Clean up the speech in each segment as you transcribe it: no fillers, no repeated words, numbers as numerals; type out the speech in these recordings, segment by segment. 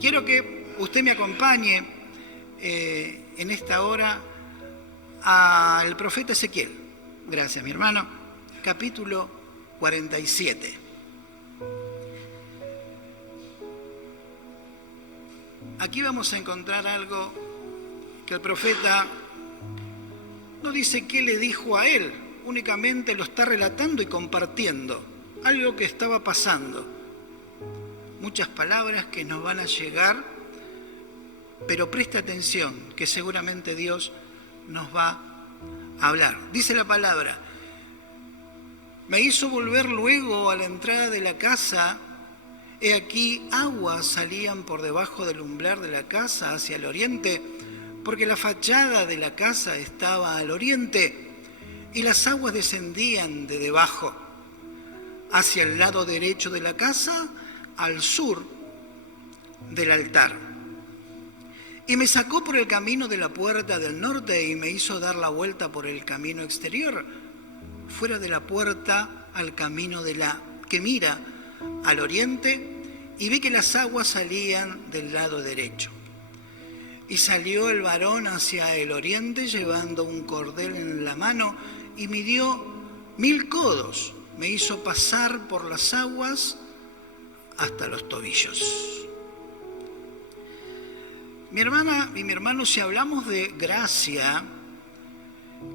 quiero que usted me acompañe en esta hora al profeta Ezequiel. Gracias, mi hermano. Capítulo 47. Aquí vamos a encontrar algo que el profeta no dice qué le dijo a él, únicamente lo está relatando y compartiendo algo que estaba pasando. Muchas palabras que nos van a llegar, pero presta atención, que seguramente Dios nos va a hablar. Dice la palabra: me hizo volver luego a la entrada de la casa. He aquí aguas salían por debajo del umbral de la casa hacia el oriente, porque la fachada de la casa estaba al oriente, y las aguas descendían de debajo hacia el lado derecho de la casa, al sur del altar. Y me sacó por el camino de la puerta del norte y me hizo dar la vuelta por el camino exterior, fuera de la puerta al camino de la que mira al oriente, y vi que las aguas salían del lado derecho. Y salió el varón hacia el oriente llevando un cordel en la mano y midió 1000 codos. Me hizo pasar por las aguas hasta los tobillos. Mi hermana y mi hermano, si hablamos de gracia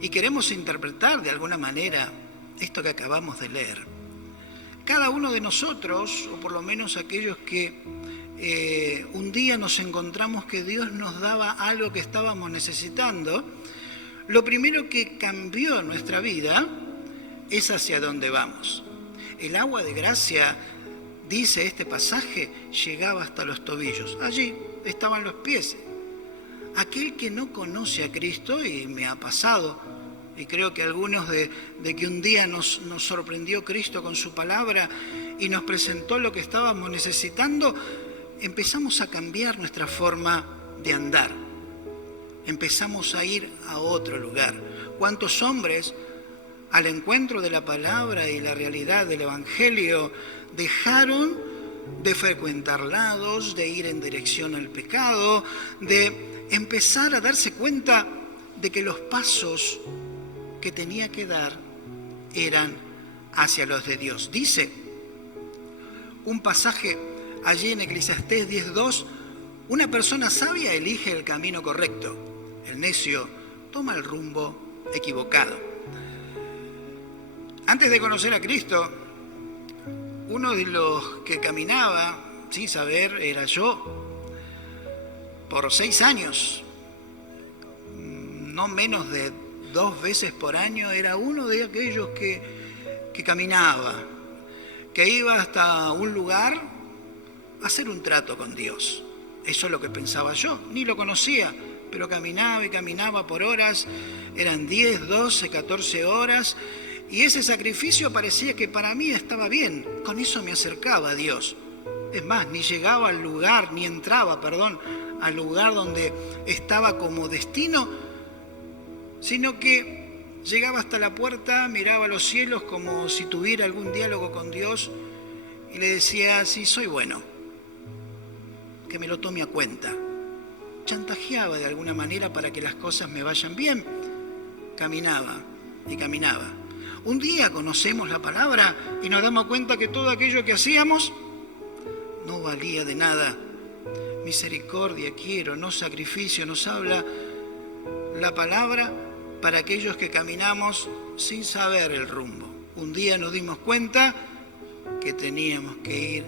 y queremos interpretar de alguna manera esto que acabamos de leer, cada uno de nosotros, o por lo menos aquellos que un día nos encontramos que Dios nos daba algo que estábamos necesitando, lo primero que cambió en nuestra vida es hacia dónde vamos. El agua de gracia, dice este pasaje, llegaba hasta los tobillos. Allí estaban los pies. Aquel que no conoce a Cristo, y me ha pasado, y creo que algunos de que un día nos sorprendió Cristo con su palabra y nos presentó lo que estábamos necesitando, empezamos a cambiar nuestra forma de andar. Empezamos a ir a otro lugar. ¿Cuántos hombres, al encuentro de la palabra y la realidad del Evangelio, dejaron de frecuentar lados, de ir en dirección al pecado, de empezar a darse cuenta de que los pasos que tenía que dar eran hacia los de Dios? Dice un pasaje allí en Eclesiastés 10:2, una persona sabia elige el camino correcto, el necio toma el rumbo equivocado. Antes de conocer a Cristo, uno de los que caminaba sin saber era yo. Por 6 años, no menos de 2 veces por año, era uno de aquellos que caminaba, que iba hasta un lugar a hacer un trato con Dios. Eso es lo que pensaba yo, ni lo conocía, pero caminaba y caminaba por horas, eran 10, 12, 14 horas, y ese sacrificio parecía que para mí estaba bien, con eso me acercaba a Dios. Es más, ni llegaba al lugar, ni entraba, al lugar donde estaba como destino, sino que llegaba hasta la puerta, miraba los cielos como si tuviera algún diálogo con Dios y le decía: sí, soy bueno, que me lo tome a cuenta. Chantajeaba de alguna manera para que las cosas me vayan bien. Caminaba y caminaba. Un día conocemos la palabra y nos damos cuenta que todo aquello que hacíamos no valía de nada. Misericordia quiero, no sacrificio, nos habla la palabra para aquellos que caminamos sin saber el rumbo. Un día nos dimos cuenta que teníamos que ir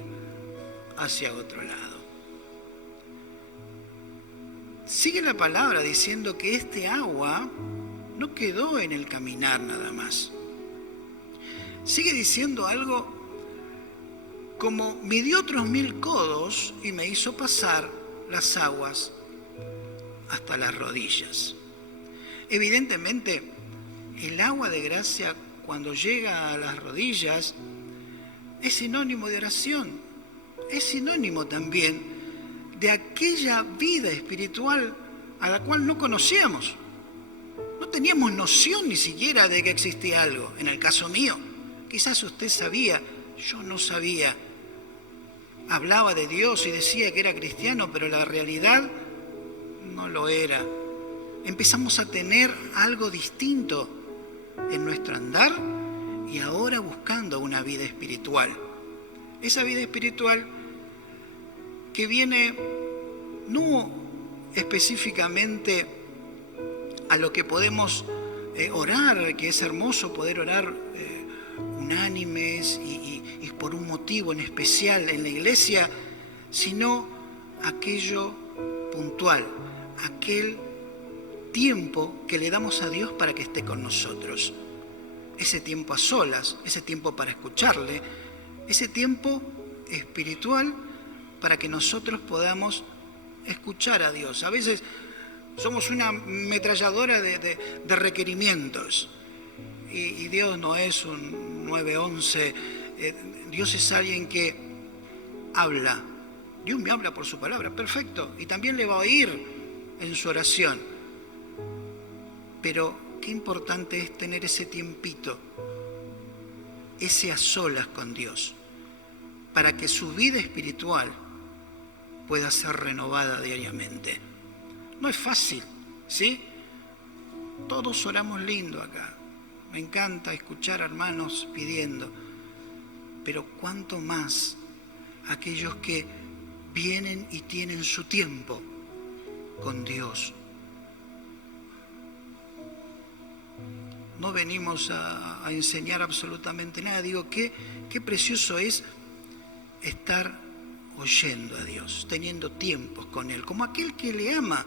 hacia otro lado. Sigue la palabra diciendo que este agua no quedó en el caminar nada más. Sigue diciendo algo como: midió otros 1000 codos y me hizo pasar las aguas hasta las rodillas. Evidentemente, el agua de gracia, cuando llega a las rodillas, es sinónimo de oración, es sinónimo también de aquella vida espiritual a la cual no conocíamos. No teníamos noción ni siquiera de que existía algo. En el caso mío, quizás usted sabía, yo no sabía. hablaba de Dios y decía que era cristiano, pero la realidad no lo era. Empezamos a tener algo distinto en nuestro andar y ahora buscando una vida espiritual. Esa vida espiritual que viene no específicamente a lo que podemos orar, que es hermoso poder orar unánimes y por un motivo en especial en la iglesia, sino aquello puntual, aquel tiempo que le damos a Dios para que esté con nosotros. Ese tiempo a solas, ese tiempo para escucharle, ese tiempo espiritual para que nosotros podamos escuchar a Dios. A veces somos una ametralladora de requerimientos y Dios no es un 911. Dios es alguien que habla. Dios me habla por su palabra, perfecto, y también le va a oír en su oración. Pero qué importante es tener ese tiempito, ese a solas con Dios, para que su vida espiritual pueda ser renovada diariamente. No es fácil, ¿sí? Todos oramos lindo acá. Me encanta escuchar a hermanos pidiendo, pero cuánto más aquellos que vienen y tienen su tiempo con Dios. No venimos a enseñar absolutamente nada. Digo, qué precioso es estar oyendo a Dios, teniendo tiempos con Él, como aquel que le ama,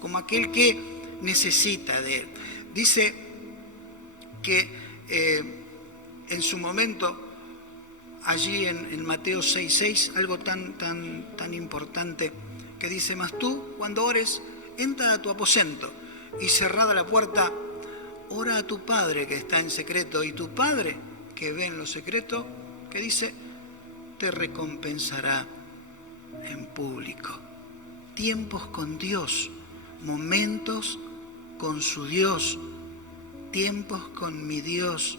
como aquel que necesita de Él. Dice que en su momento, allí en Mateo 6:6, algo tan importante, que dice: mas tú, cuando ores, entra a tu aposento y cerrada la puerta, ora a tu Padre que está en secreto, y tu Padre que ve en lo secreto, que dice, te recompensará en público. Tiempos con Dios, momentos con su Dios, tiempos con mi Dios,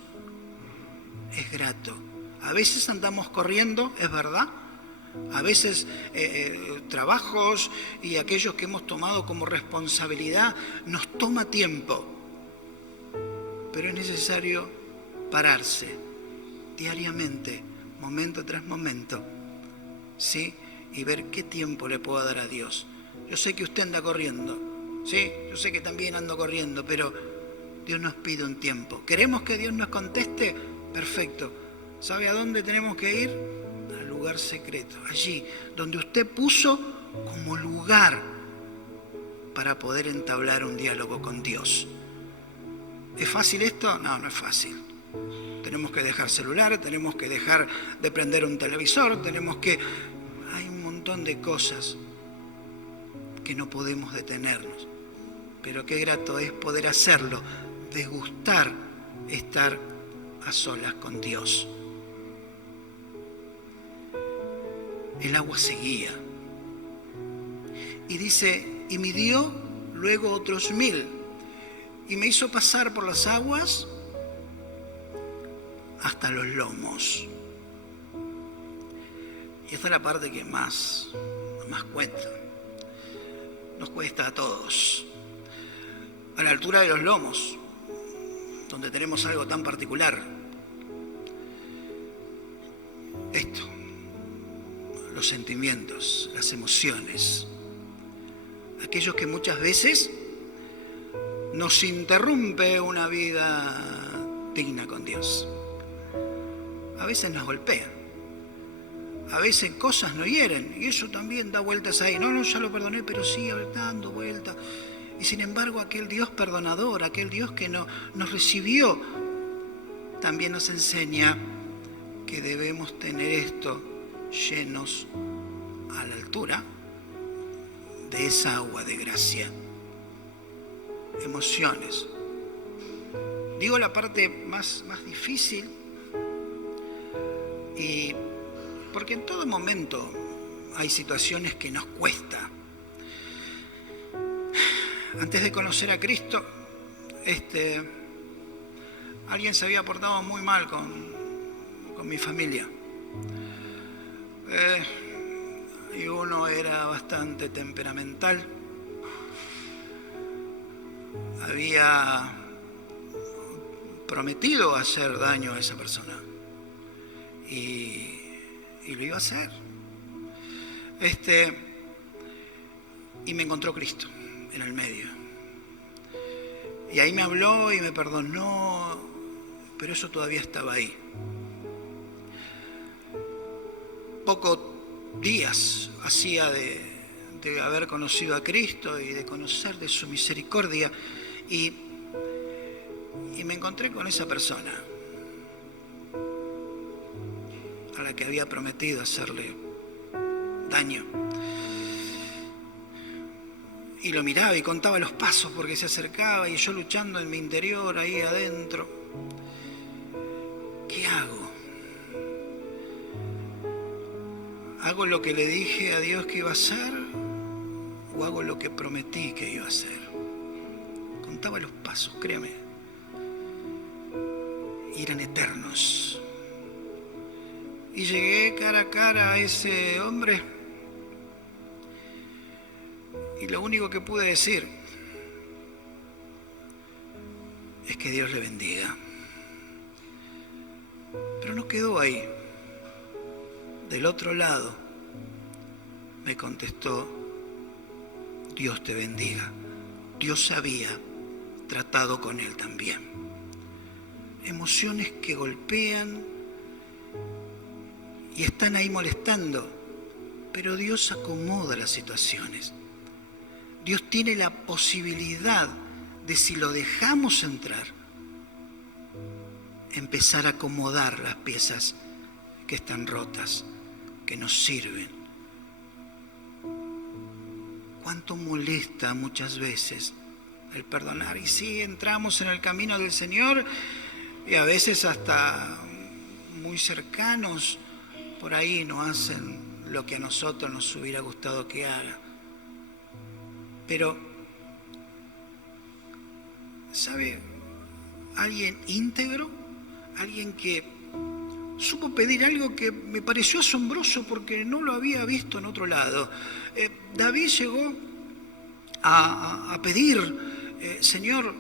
es grato. A veces andamos corriendo, es verdad. A veces trabajos y aquellos que hemos tomado como responsabilidad nos toma tiempo. Pero es necesario pararse diariamente, momento tras momento, ¿sí? Y ver qué tiempo le puedo dar a Dios. Yo sé que usted anda corriendo, ¿sí? Yo sé que también ando corriendo, pero Dios nos pide un tiempo. ¿Queremos que Dios nos conteste? Perfecto. ¿Sabe a dónde tenemos que ir? Al lugar secreto, allí, donde usted puso como lugar para poder entablar un diálogo con Dios. ¿Es fácil esto? No, no es fácil. Tenemos que dejar celular, tenemos que dejar de prender un televisor, hay un montón de cosas que no podemos detenernos. Pero qué grato es poder hacerlo, degustar estar a solas con Dios. El agua seguía. Y dice, y midió luego otros 1000. Y me hizo pasar por las aguas hasta los lomos. Y esta es la parte que más cuesta. Nos cuesta a todos. A la altura de los lomos, donde tenemos algo tan particular. Esto, los sentimientos, las emociones. Aquellos que muchas veces nos interrumpe una vida digna con Dios. A veces nos golpean, a veces cosas nos hieren y eso también da vueltas ahí. No, ya lo perdoné, pero sigue dando vueltas. Y sin embargo aquel Dios perdonador, aquel Dios que nos recibió, también nos enseña que debemos tener esto llenos a la altura de esa agua de gracia. Emociones. Digo la parte más difícil, y porque en todo momento hay situaciones que nos cuesta. Antes de conocer a Cristo, alguien se había portado muy mal con mi familia. y uno era bastante temperamental. Había prometido hacer daño a esa persona y lo iba a hacer. Y me encontró Cristo en el medio. Y ahí me habló y me perdonó, pero eso todavía estaba ahí. Pocos días hacía de haber conocido a Cristo y de conocer de su misericordia, y me encontré con esa persona a la que había prometido hacerle daño. Y lo miraba y contaba los pasos porque se acercaba, y yo luchando en mi interior, ahí adentro. ¿Qué hago? ¿Hago lo que le dije a Dios que iba a hacer o hago lo que prometí que iba a hacer? Contaba los pasos, créame. Y eran eternos. Y llegué cara a cara a ese hombre y lo único que pude decir es que Dios le bendiga. Pero no quedó ahí. Del otro lado me contestó: Dios te bendiga. Dios había tratado con él también. Emociones que golpean y están ahí molestando, pero Dios acomoda las situaciones. Dios tiene la posibilidad de, si lo dejamos entrar, empezar a acomodar las piezas que están rotas, que nos sirven. ¿Cuánto molesta muchas veces el perdonar? Y sí, entramos en el camino del Señor y a veces hasta muy cercanos por ahí no hacen lo que a nosotros nos hubiera gustado que haga. Pero, ¿sabe? Alguien íntegro, alguien que supo pedir algo que me pareció asombroso porque no lo había visto en otro lado. David llegó a pedir, Señor,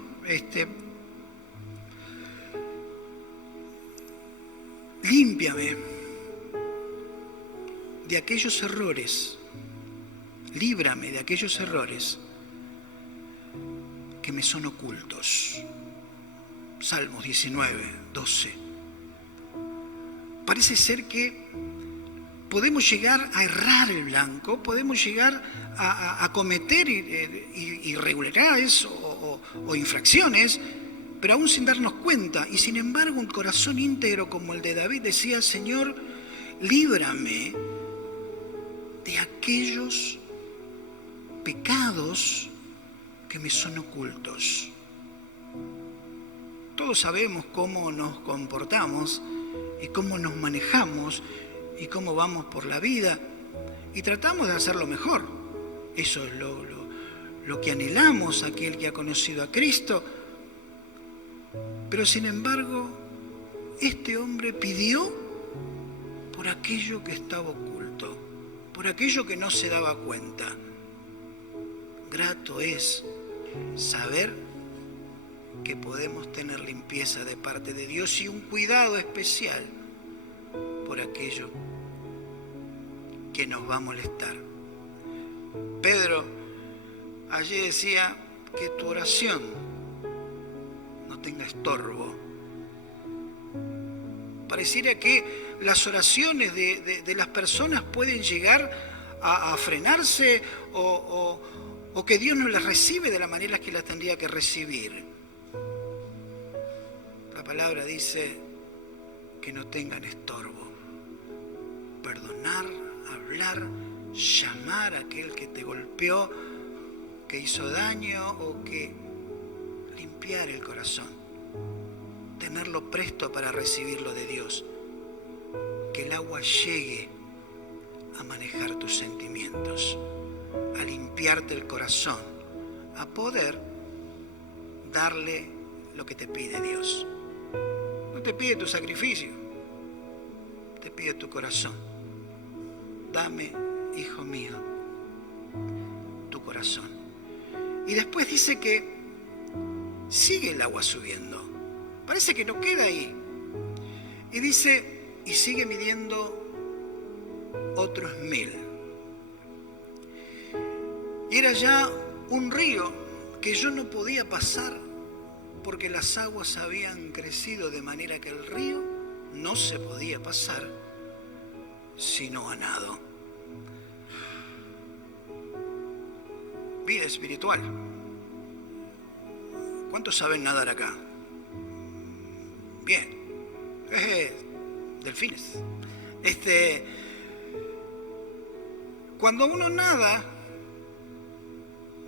límpiame de aquellos errores, líbrame de aquellos errores que me son ocultos. Salmos 19, 12. Parece ser que podemos llegar a errar el blanco, podemos llegar a cometer irregularidades o infracciones, pero aún sin darnos cuenta. Y sin embargo, un corazón íntegro como el de David decía: Señor, líbrame de aquellos pecados que me son ocultos. Todos sabemos cómo nos comportamos y cómo nos manejamos y cómo vamos por la vida, y tratamos de hacerlo mejor. Eso es lo que anhelamos aquel que ha conocido a Cristo. Pero sin embargo, este hombre pidió por aquello que estaba oculto, por aquello que no se daba cuenta. Grato es saber que podemos tener limpieza de parte de Dios y un cuidado especial por aquello que nos va a molestar. Pedro allí decía: que tu oración no tenga estorbo. Pareciera que las oraciones de las personas pueden llegar a frenarse o que Dios no las recibe de la manera que las tendría que recibir. La palabra dice que no tengan estorbo. Perdonar, hablar, llamar a aquel que te golpeó, que hizo daño o que limpiar el corazón. Tenerlo presto para recibirlo de Dios. Que el agua llegue a manejar tus sentimientos, a limpiarte el corazón, a poder darle lo que te pide Dios. No te pide tu sacrificio, te pide tu corazón. Dame hijo mío, tu corazón. Y después dice que sigue el agua subiendo. Parece que no queda ahí. Y dice, y sigue midiendo otros 1000. Y era ya un río que yo no podía pasar porque las aguas habían crecido de manera que el río no se podía pasar sino a nado. Vida espiritual. ¿Cuántos saben nadar acá? Bien. Delfines. Cuando uno nada,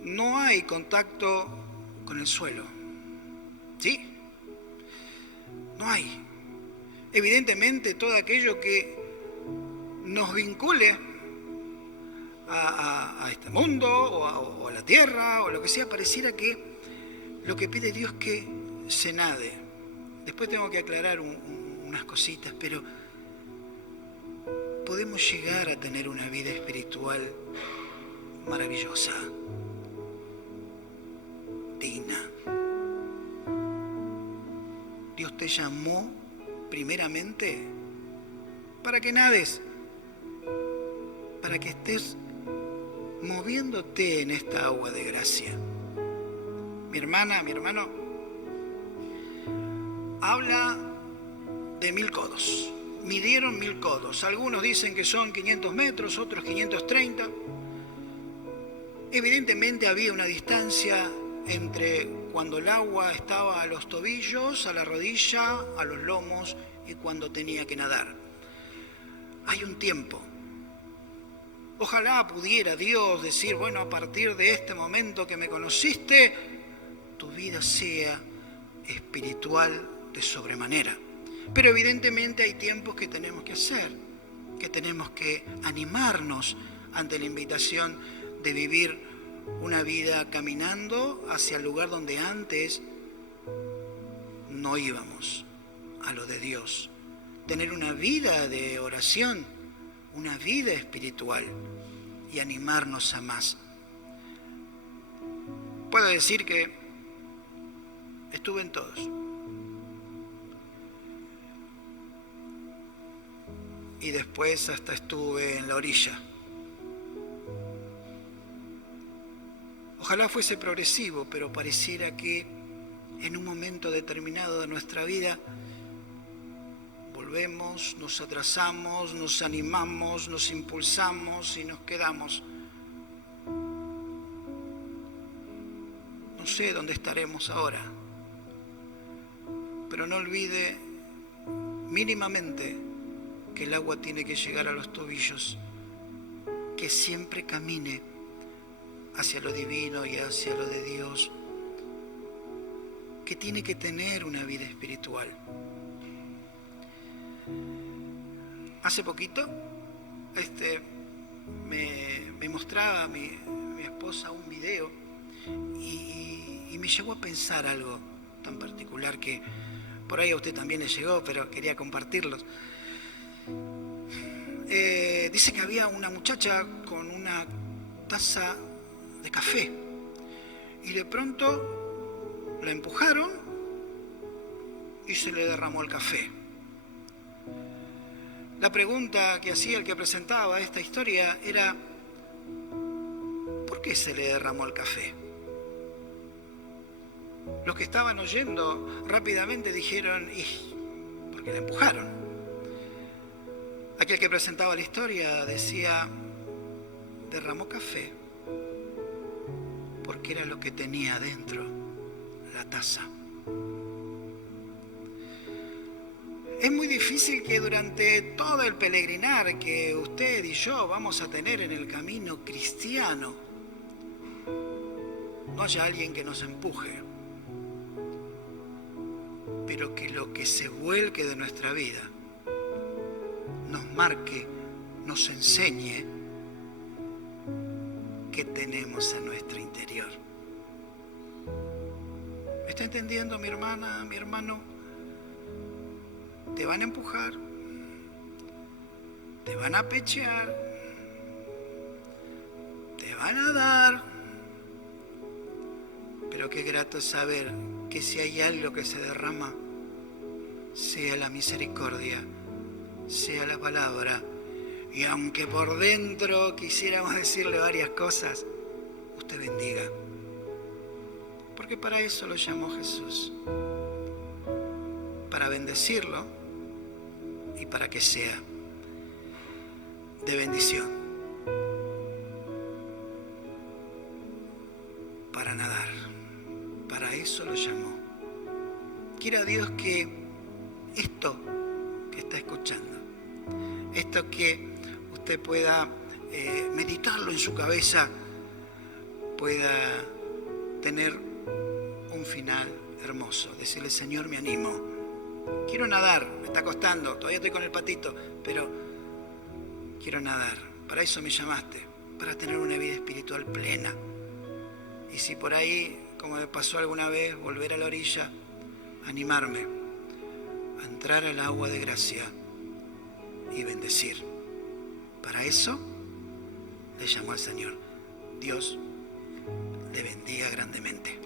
no hay contacto con el suelo. ¿Sí? No hay. Evidentemente, todo aquello que nos vincule a este mundo o a la tierra o lo que sea, pareciera que lo que pide Dios es que se nade. Después tengo que aclarar unas cositas, pero podemos llegar a tener una vida espiritual maravillosa, digna. Dios te llamó primeramente para que nades, para que estés moviéndote en esta agua de gracia. Mi hermana, mi hermano, habla de 1000 codos. Midieron 1000 codos. Algunos dicen que son 500 metros, otros 530. Evidentemente había una distancia entre cuando el agua estaba a los tobillos, a la rodilla, a los lomos y cuando tenía que nadar. Hay un tiempo. Ojalá pudiera Dios decir, bueno, a partir de este momento que me conociste, tu vida sea espiritual de sobremanera. Pero evidentemente hay tiempos que tenemos que hacer, que tenemos que animarnos ante la invitación de vivir una vida caminando hacia el lugar donde antes no íbamos, a lo de Dios. Tener una vida de oración, una vida espiritual y animarnos a más. Puedo decir que estuve en todos. Y después hasta estuve en la orilla. Ojalá fuese progresivo, pero pareciera que en un momento determinado de nuestra vida volvemos, nos atrasamos, nos animamos, nos impulsamos y nos quedamos. No sé dónde estaremos ahora, pero no olvide mínimamente que el agua tiene que llegar a los tobillos, que siempre camine hacia lo divino y hacia lo de Dios, que tiene que tener una vida espiritual. Hace poquito me mostraba mi esposa un video y me llevó a pensar algo tan particular que por ahí a usted también le llegó, pero quería compartirlos. Dice que había una muchacha con una taza de café y de pronto la empujaron y se le derramó el café. La pregunta que hacía el que presentaba esta historia era: ¿por qué se le derramó el café? Los que estaban oyendo rápidamente dijeron: porque la empujaron. Aquel que presentaba la historia decía: derramó café porque era lo que tenía adentro, la taza. Es muy difícil que durante todo el peregrinar que usted y yo vamos a tener en el camino cristiano, no haya alguien que nos empuje, pero que lo que se vuelque de nuestra vida nos marque, nos enseñe qué tenemos en nuestro interior. ¿Me está entendiendo, mi hermana, mi hermano? Te van a empujar, te van a pechear, va a nadar, pero qué grato es saber que si hay algo que se derrama, sea la misericordia, sea la palabra. Y aunque por dentro quisiéramos decirle varias cosas, usted bendiga. Porque para eso lo llamó Jesús. Para bendecirlo y para que sea de bendición. Para nadar. Para eso lo llamó. Quiera Dios que esto que está escuchando, esto que usted pueda meditarlo en su cabeza, pueda tener un final hermoso. Decirle: Señor, me animo. Quiero nadar, me está costando, todavía estoy con el patito, pero quiero nadar. Para eso me llamaste, para tener una vida espiritual plena. Y si por ahí, como me pasó alguna vez, volver a la orilla, animarme a entrar al agua de gracia y bendecir. Para eso le llamó al Señor. Dios le bendiga grandemente.